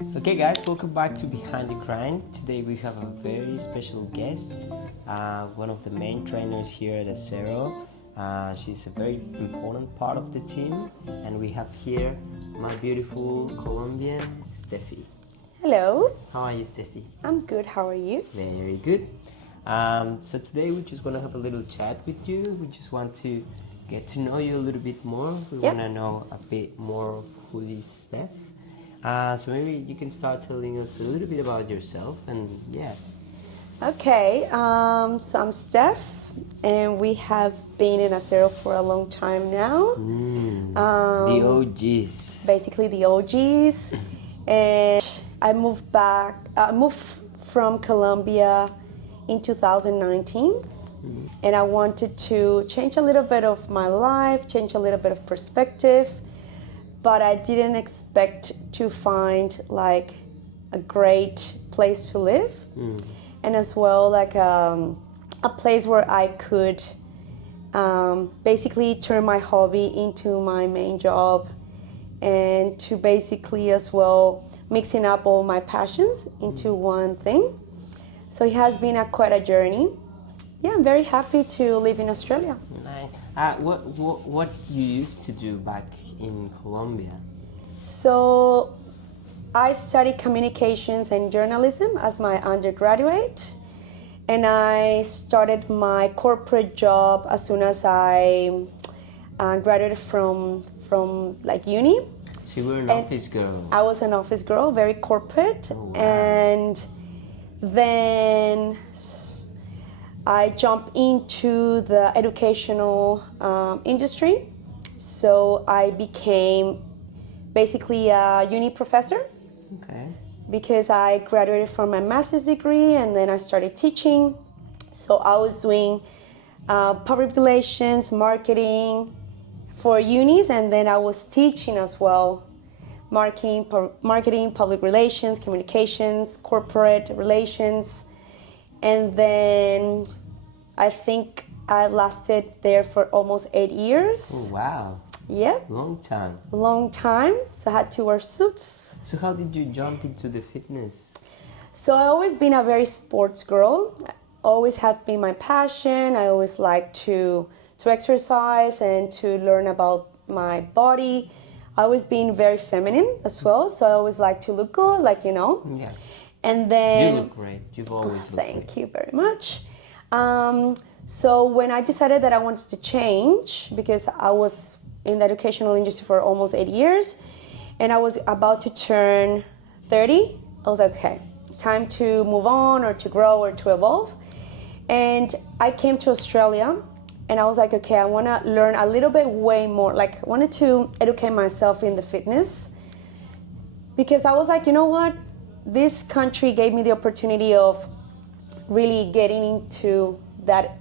Okay guys, welcome back to Behind the Grind. Today we have a very special guest, one of the main trainers here at Acero. She's a very important part of the team, and we have here my beautiful Colombian, Stefy. Hello. How are you, Stefy? I'm good. How are you? Very good. So today we're just going to have a little chat with you. We just want to get to know you a little bit more. We want to know a bit more of who is Steph. So maybe you can start telling us a little bit about yourself and yeah. Okay. So I'm Steph, and we have been in Acero for a long time now. The OGs. Basically the OGs. And I moved from Colombia in 2019. And I wanted to change a little bit of my life, change a little bit of perspective. But I didn't expect to find like a great place to live, and as well like a place where I could basically turn my hobby into my main job, and to basically as well mixing up all my passions into one thing. So it has been quite a journey. Yeah, I'm very happy to live in Australia. Nice. What you used to do back in Colombia? So I studied communications and journalism as my undergraduate, and I started my corporate job as soon as I graduated from like uni. So you were an office girl. I was an office girl, very corporate. Oh, wow. And then I jumped into the educational industry. So I became basically a uni professor. Okay. Because I graduated from my master's degree and then I started teaching. So I was doing public relations, marketing for unis, and then I was teaching as well. Marketing, public relations, communications, corporate relations. And then I think I lasted there for almost 8 years. Oh, wow. Yeah. Long time. Long time. So I had to wear suits. So how did you jump into the fitness? So I always been a very sports girl. Always have been my passion. I always like to exercise and to learn about my body. I always been very feminine as well. So I always like to look good, like, you know. Yeah. And then... You look great. You've always looked great. Thank you very much. So when I decided that I wanted to change, because I was in the educational industry for almost 8 years, and I was about to turn 30, I was like, okay, it's time to move on or to grow or to evolve. And I came to Australia, and I was like, okay, I want to learn a little bit way more. Like, I wanted to educate myself in the fitness, because I was like, you know what? This country gave me the opportunity of really getting into that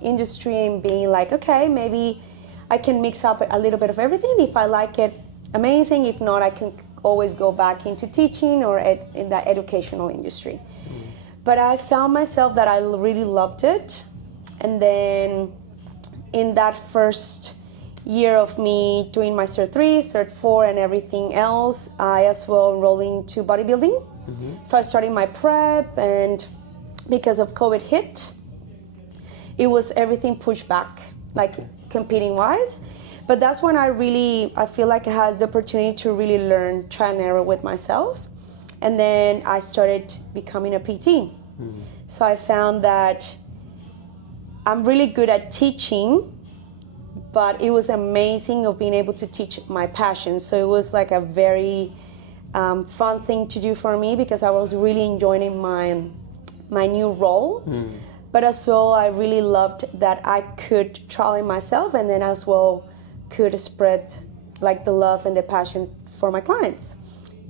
industry and being like, okay, maybe I can mix up a little bit of everything. If I like it, amazing. If not, I can always go back into teaching or in the educational industry. But I found myself that I really loved it. And then in that first year of me doing my Cert 3, Cert 4 and everything else, I as well enrolled into bodybuilding. So I started my prep, and because of COVID hit, it was everything pushed back, like competing wise. But that's when I feel like I had the opportunity to really learn, try and error with myself. And then I started becoming a PT. So I found that I'm really good at teaching, but it was amazing of being able to teach my passion. So it was like a very fun thing to do for me, because I was really enjoying my new role. But as well, I really loved that I could trial myself, and then as well could spread like the love and the passion for my clients.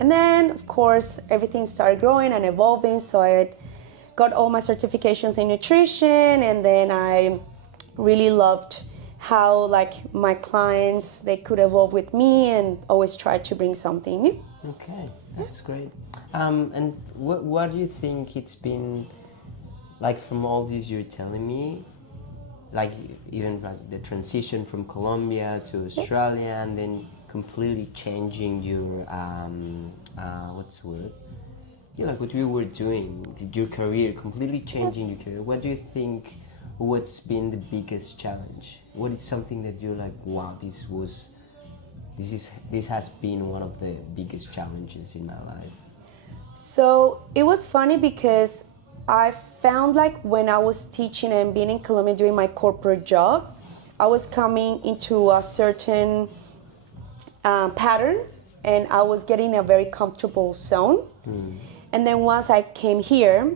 And then of course everything started growing and evolving. So I had got all my certifications in nutrition, and then I really loved how like my clients, they could evolve with me and always try to bring something new. Okay, that's great. And what do you think it's been like from all these you're telling me, like even like the transition from Colombia to Australia, and then completely changing your what's the word? You know, like what you were doing, your career, completely changing your career. What do you think? What's been the biggest challenge? What is something that you're like, wow, this has been one of the biggest challenges in my life? So it was funny because I found like when I was teaching and being in Colombia doing my corporate job, I was coming into a certain pattern and I was getting a very comfortable zone. And then once I came here,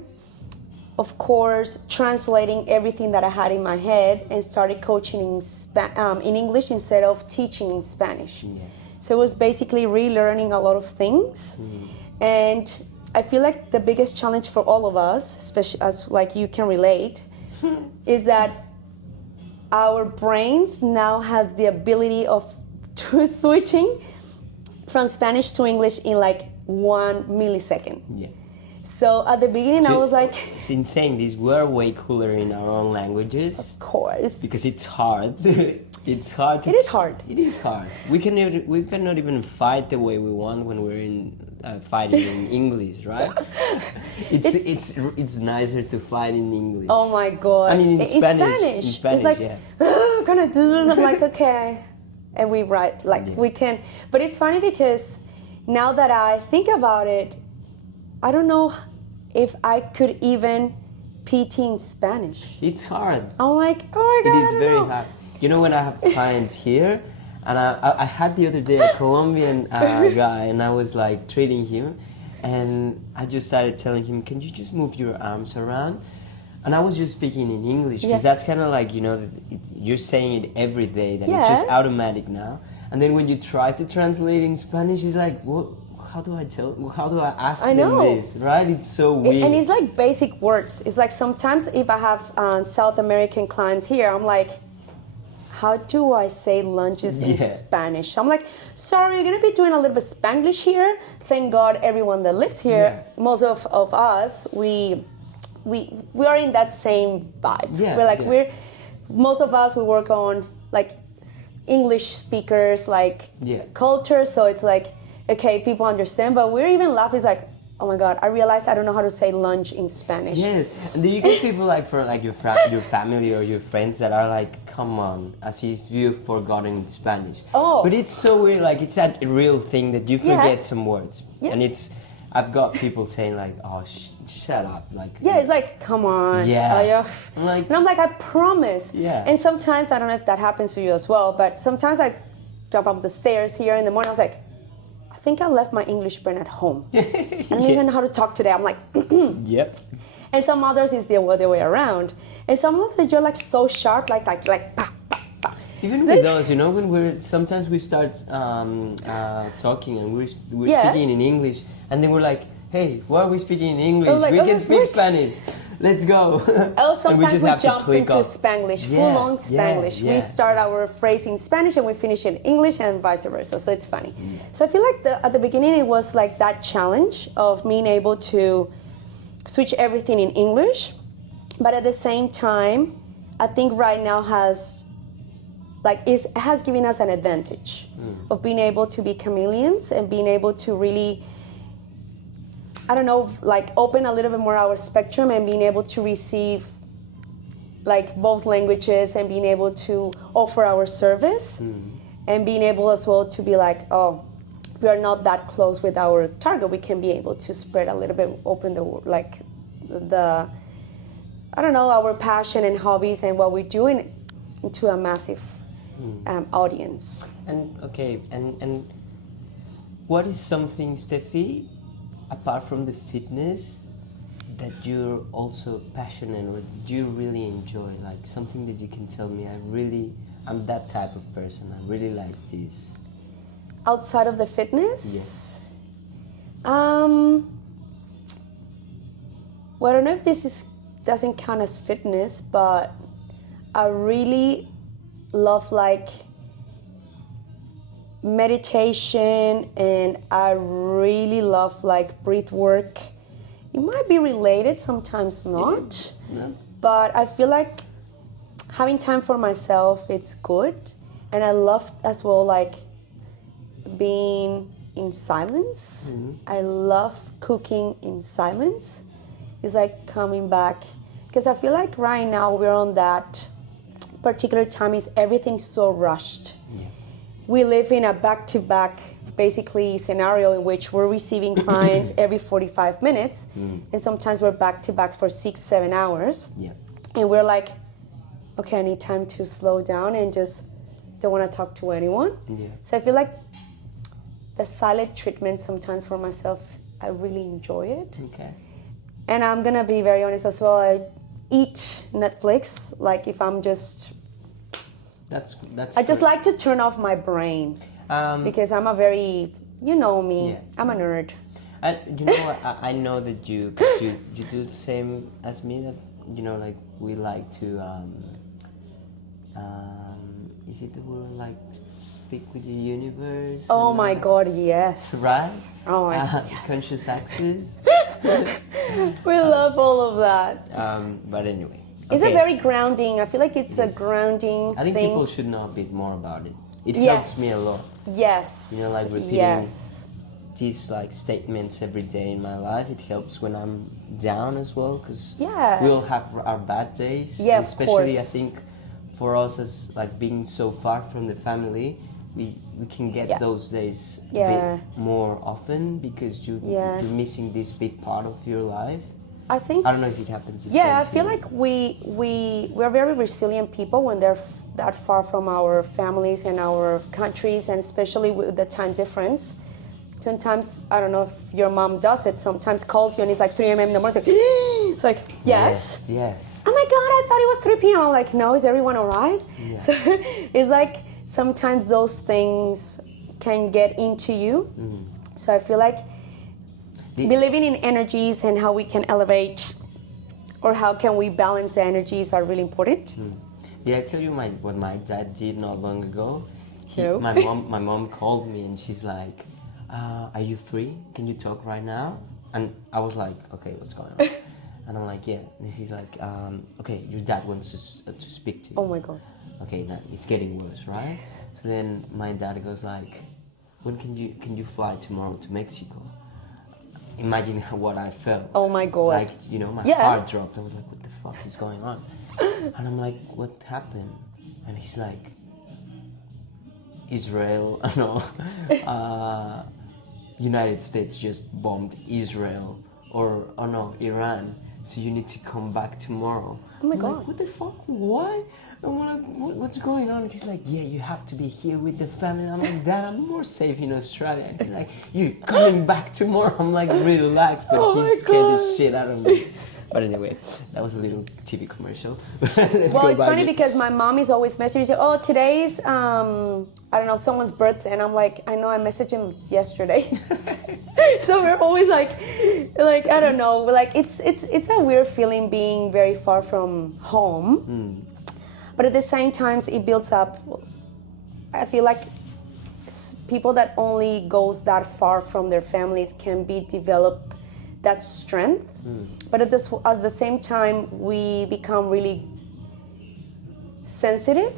of course, translating everything that I had in my head and started coaching in English instead of teaching in Spanish. Yeah. So it was basically relearning a lot of things. And I feel like the biggest challenge for all of us, especially as like you can relate, is that our brains now have the ability of switching from Spanish to English in like 1 millisecond. Yeah. So at the beginning, I was like, it's insane. We're way cooler in our own languages. of course. Because it's hard. It's hard to. It is hard. It is hard. We cannot even fight the way we want when we're in fighting in English, right? It's nicer to fight in English. Oh my God. I mean, in Spanish. In It's Spanish, like, yeah. Gonna do this. I'm like, okay. And we write, like, we can. But it's funny because now that I think about it, I don't know if I could even PT in Spanish. It's hard. I'm like, oh my God. It is very hard. You know, when I have clients here, and I had the other day a Colombian guy, and I was like treating him, and I just started telling him, can you just move your arms around? And I was just speaking in English, because that's kind of like, you know, you're saying it every day, that it's just automatic now. And then when you try to translate in Spanish, it's like, what? How do I ask them this, right? It's so weird. And it's like basic words. It's like sometimes if I have South American clients here, I'm like, how do I say lunches in Spanish? I'm like, sorry, you're going to be doing a little bit Spanglish here. Thank God everyone that lives here, most of us, we are in that same vibe. We're like, most of us, we work on like English speakers, like culture. So it's like, okay, people understand, but we're even laughing. It's like, oh my God, I realized I don't know how to say lunch in Spanish. Yes, and do you get people like for like your family or your friends that are like, come on, as if you've forgotten Spanish. Oh. But it's so weird, like it's a real thing that you forget some words. And I've got people saying like, oh, shut up. Like. Yeah, it's like, come on. Yeah. And I'm like, I promise. Yeah. And sometimes, I don't know if that happens to you as well, but sometimes I jump up the stairs here in the morning, I was like, I think I left my English brain at home. I don't even know how to talk today. I'm like, yep. And some others is the other way around. And some others you're like so sharp, like pa, pa, pa. Even with those, you know, when sometimes we start talking and we're speaking in English, and then we're like, hey, why are we speaking in English? Like, we can speak Spanish. Let's go. Oh, sometimes we jump into Spanglish, full-on Spanglish. We start our phrase in Spanish and we finish in English and vice versa. So it's funny. So I feel like at the beginning it was like that challenge of being able to switch everything in English. But at the same time, I think right now has given us an advantage of being able to be chameleons and being able to really, I don't know, like open a little bit more our spectrum and being able to receive like both languages and being able to offer our service and being able as well to be like, oh, we are not that close with our target. We can be able to spread a little bit, open I don't know, our passion and hobbies and what we're doing into a massive audience. And okay, and what is something, Stefy, apart from the fitness, that you're also passionate or you really enjoy, like something that you can tell me, I'm that type of person, I really like this? Outside of the fitness? Yes. Well, I don't know if this doesn't count as fitness, but I really love like meditation, and I really love like breath work. It might be related, sometimes not. But I feel like having time for myself, it's good. And I love as well like being in silence. I love cooking in silence. It's like coming back, because I feel like right now we're on that particular time is everything's so rushed. Yeah. We live in a back-to-back basically scenario in which we're receiving clients every 45 minutes and sometimes we're back-to-back for 6-7 hours. Yeah. And we're like, okay, I need time to slow down and just don't want to talk to anyone. Yeah. So I feel like the silent treatment sometimes for myself, I really enjoy it. Okay. And I'm gonna be very honest as well, I eat Netflix, like if I'm just... That's I just like to turn off my brain because I'm a very, you know me, Yeah. I'm a nerd. You know what, I know that you do the same as me, that, you know, like we like to, is it the word like speak with the universe? Oh my God, yes. Right? Oh my God. Conscious access. We love all of that. But anyway. It's okay. a very grounding, I feel like it's a Yes. grounding I think thing. people should know a bit more about it. It Yes. helps me a lot. Yes. You know, like repeating Yes. these like statements every day in my life. It helps when I'm down as well, because Yeah. we all have our bad days. Yeah, And of especially course. I think for us as like being so far from the family, we can get Yeah. those days a Yeah. bit more often, because Yeah. you're missing this big part of your life. I think... I don't know if it happens the same Yeah, I to feel you. like we're very resilient people when they're that far from our families and our countries, and especially with the time difference. Sometimes, I don't know if your mom does it, sometimes calls you and it's like 3 a.m. in the morning, it's like, yes? Yes. Oh my God, I thought it was 3 p.m. I'm like, no, is everyone all right? Yeah. So it's like sometimes those things can get into you. So I feel like believing in energies and how we can elevate or how can we balance the energies are really important. Did I tell you what my dad did not long ago? No. My mom called me and she's like, "Are you free? Can you talk right now?" And I was like, "Okay, what's going on?" And I'm like, "Yeah." And he's like, "Okay, your dad wants to speak to you." Oh my God. Okay, now it's getting worse, right? So then my dad goes like, "When can you fly tomorrow to Mexico?" Imagine what I felt. Oh my God. Like, you know, my Yeah. heart dropped. I was like, what the fuck is going on? And I'm like, what happened? And he's like, Israel, no, United States just bombed Israel, or oh no, Iran. So you need to come back tomorrow. Oh my I'm God. like, what the fuck? What? And I'm like, what's going on? He's like, yeah, you have to be here with the family. I'm like, Dad, I'm more safe in Australia. And he's like, you're coming back tomorrow. I'm like, relax, but Oh my he scared the God. shit out of me. But anyway, that was a little TV commercial. Let's Well, go it's back. funny because my mom is always messaging, oh, today's, I don't know, someone's birthday. And I'm like, I know, I messaged him yesterday. So we're always like, I don't know, like it's a weird feeling being very far from home. But at the same time, it builds up. I feel like people that only goes that far from their families can develop that strength. But at the same time, we become really sensitive.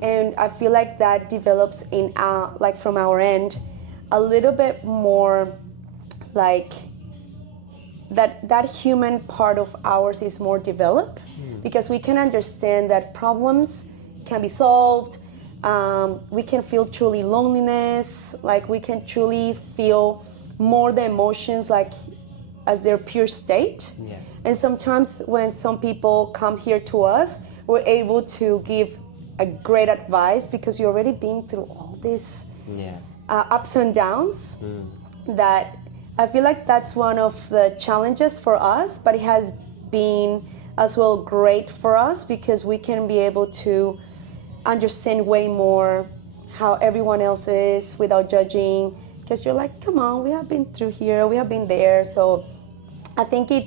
And I feel like that develops in our, like from our end, a little bit more like that human part of ours is more developed, because we can understand that problems can be solved. We can feel truly loneliness, like we can truly feel more the emotions like as their pure state. Yeah. And sometimes when some people come here to us, we're able to give a great advice because you've already been through all this Yeah. ups and downs. That I feel like that's one of the challenges for us, but it has been as well great for us because we can be able to understand way more how everyone else is without judging, because you're like, come on, we have been through here, we have been there. So I think it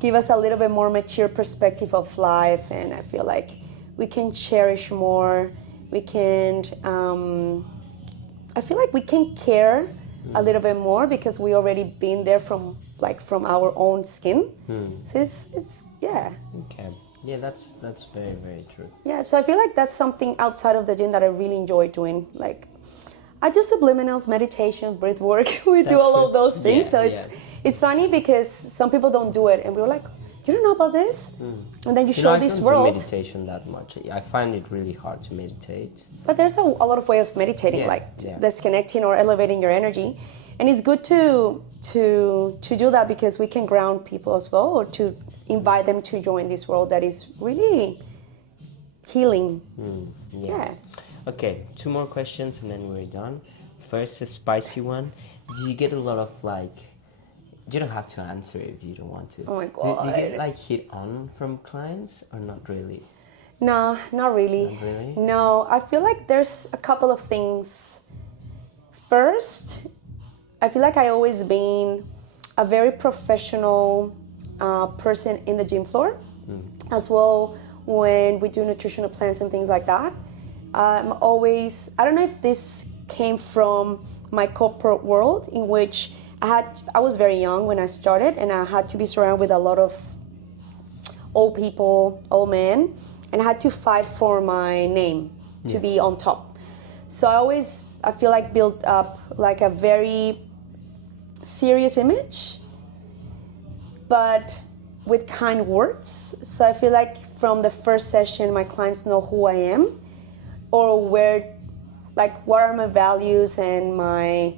gives us a little bit more mature perspective of life, and I feel like we can cherish more. We can I feel like we can care a little bit more because we already been there from our own skin. So it's yeah. Okay. Yeah, that's very, very true. Yeah, so I feel like that's something outside of the gym that I really enjoy doing. Like, I do subliminals, meditation, breath work. We do all of those things. So it's funny because some people don't do it, and we're like, you don't know about this? And then you show this world. I don't do meditation that much. I find it really hard to meditate. But there's a lot of ways of meditating, disconnecting or elevating your energy. And it's good to do that because we can ground people as well, or to invite them to join this world that is really healing. Yeah. Okay, 2 more questions and then we're done. First, a spicy one. Do you get a lot of you don't have to answer if you don't want to. Oh my God. Do you get hit on from clients or not really? No, not really. Not really? No, I feel like there's a couple of things. First, I feel like I always been a very professional person in the gym floor, as well when we do nutritional plans and things like that. I'm always, I don't know if this came from my corporate world, in which I was very young when I started, and I had to be surrounded with a lot of old people, old men, and I had to fight for my name to be on top. So I feel like built up like a very serious image, but with kind words. So I feel like from the first session, my clients know who I am, or what are my values and my,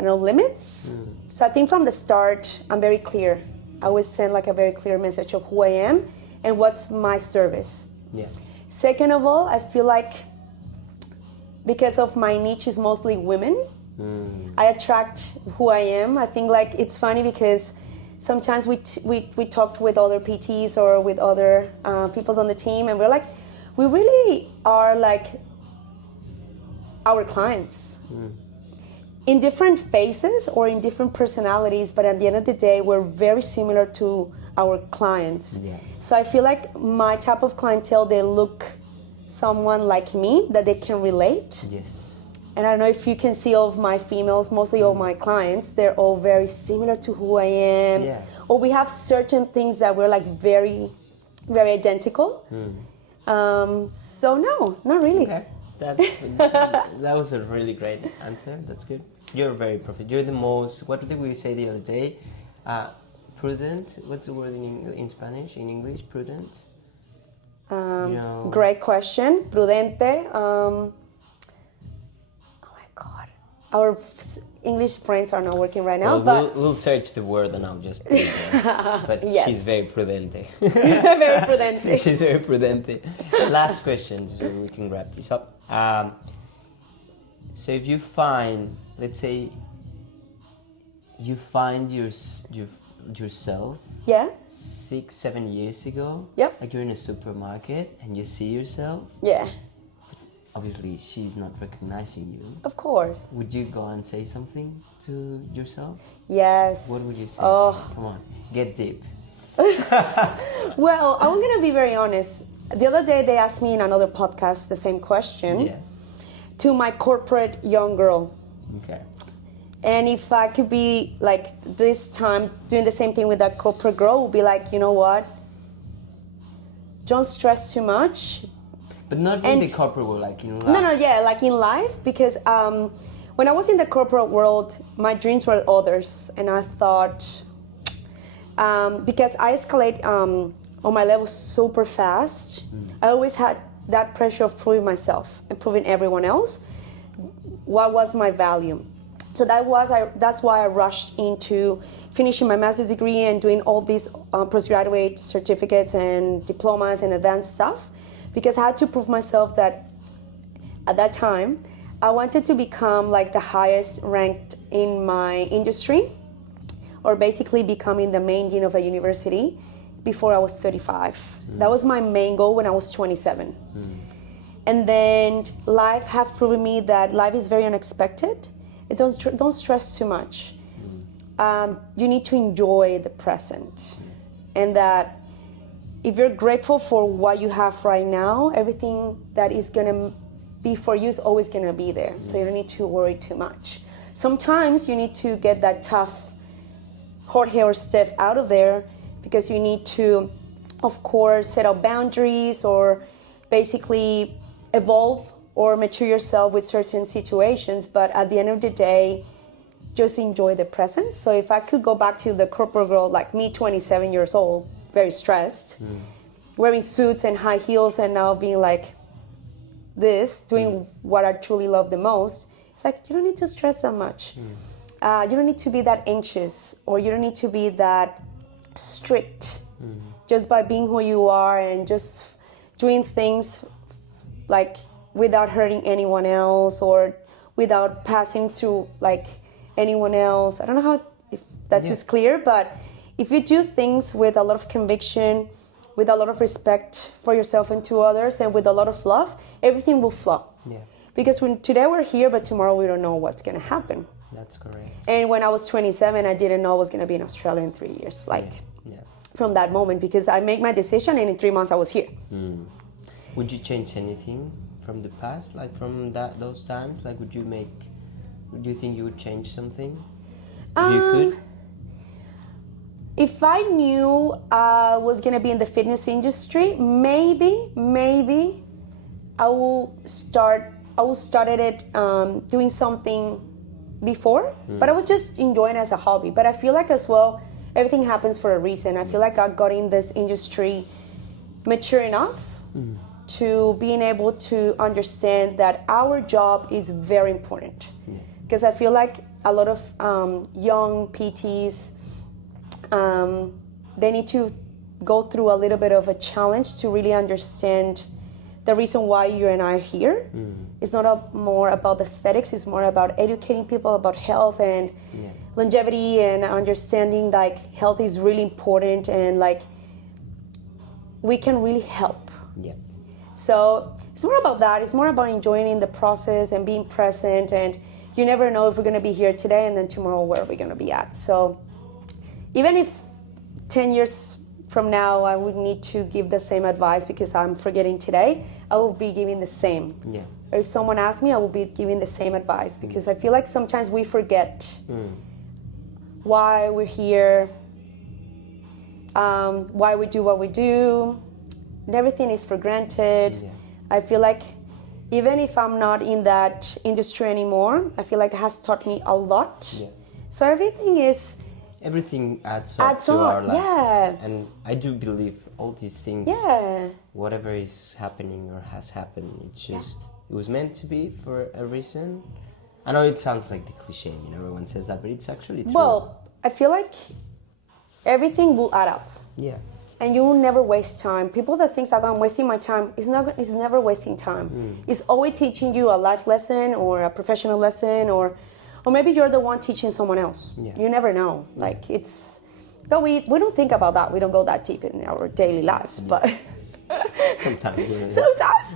limits. So I think from the start, I'm very clear. I always send a very clear message of who I am and what's my service. Yeah. Second of all, I feel like because of my niche is mostly women, I attract who I am. I think it's funny because sometimes we talked with other PTs or with other people on the team, and we're like, we really are our clients in different phases or in different personalities, but at the end of the day, we're very similar to our clients. Yeah. So I feel like my type of clientele, they look someone like me that they can relate. Yes. And I don't know if you can see all of my females, mostly all my clients, they're all very similar to who I am. Yeah. Or we have certain things that we're very, very identical. So no, not really. Okay. That was a really great answer. That's good. You're very perfect. You're the most, what did we say the other day? Prudent. What's the word in Spanish? In English, prudent? Great question. Prudente. Oh my God. Our English brains are not working right now. Well, but we'll search the word and I'll just put it there. But yes. She's very prudente. Very prudente. She's very prudente. Last question, so we can wrap this up. So if you find, let's say, you find yourself 6-7 years ago, you're in a supermarket and you see yourself, obviously she's not recognizing you. Of course. Would you go and say something to yourself? Yes. What would you say to her? Come on, get deep. Well, I'm going to be very honest. The other day they asked me in another podcast the same question to my corporate young girl. Okay. And if I could be this time doing the same thing with that corporate girl, would be you know what? Don't stress too much. But not in the corporate world, in life. No, in life, because when I was in the corporate world, my dreams were others, and I thought, because I escalate on my level super fast, I always had that pressure of proving myself and proving everyone else what was my value. So that's why I rushed into finishing my master's degree and doing all these postgraduate certificates and diplomas and advanced stuff, because I had to prove myself that at that time I wanted to become the highest ranked in my industry, or basically becoming the main dean of a university before I was 35. That was my main goal when I was 27. And then life have proven me that life is very unexpected. It don't stress too much. You need to enjoy the present, and that if you're grateful for what you have right now, everything that is gonna be for you is always gonna be there. So you don't need to worry too much. Sometimes you need to get that tough Jorge or Steph out of there, because you need to, of course, set up boundaries or basically evolve or mature yourself with certain situations, but at the end of the day, just enjoy the present. So if I could go back to the corporate world, like me, 27 years old, very stressed, wearing suits and high heels, and now being like this, doing what I truly love the most, it's like, you don't need to stress that much. You don't need to be that anxious, or you don't need to be that strict. Just by being who you are and just doing things like without hurting anyone else, or without passing through like anyone else. I don't know how, if that is clear, but if you do things with a lot of conviction, with a lot of respect for yourself and to others, and with a lot of love, everything will flow. Because today we're here, but tomorrow we don't know what's going to happen. That's correct. And when I was 27, I didn't know I was going to be in Australia in 3 years. From that moment, because I made my decision, and in 3 months I was here. Would you change anything from the past, like from those times? Like, would you think you would change something? If you could? If I knew I was gonna be in the fitness industry, maybe I will started it doing something before, but I was just enjoying it as a hobby. But I feel like as well, everything happens for a reason. I feel like I got in this industry mature enough to being able to understand that our job is very important. Because I feel like a lot of young PTs, they need to go through a little bit of a challenge to really understand the reason why you and I are here. It's not more about the aesthetics, it's more about educating people about health and longevity, and understanding like health is really important, and like we can really help. So it's more about that. It's more about enjoying the process and being present, and you never know if we're going to be here today and then tomorrow where are we going to be at. So even if 10 years from now I would need to give the same advice because I'm forgetting today, I will be giving the same. Or if someone asks me, I will be giving the same advice, because I feel like sometimes we forget why we're here, why we do what we do, and everything is for granted. I feel like even if I'm not in that industry anymore, I feel like it has taught me a lot. So everything adds up to our life. And I do believe all these things, whatever is happening or has happened, it's just, it was meant to be for a reason. I know it sounds like the cliche, everyone says that, but it's actually true. Well, I feel like everything will add up. And you will never waste time. People that think I'm wasting my time, it's never wasting time. It's always teaching you a life lesson or a professional lesson, or maybe you're the one teaching someone else. You never know. Like but we don't think about that. We don't go that deep in our daily lives, but sometimes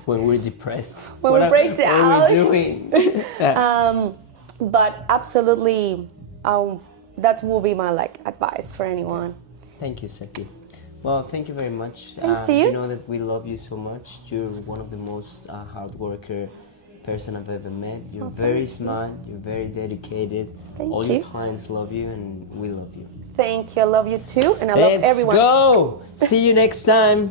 when we're depressed, when we break down, what are we doing? But absolutely, that will be my advice for anyone. Thank you, Stefy. Well, thank you very much. You know that we love you so much. You're one of the most hard worker person I've ever met. You're very smart. You're very dedicated. All your clients love you, and we love you. Thank you. I love you too, and I love everyone. Let's go. See you next time.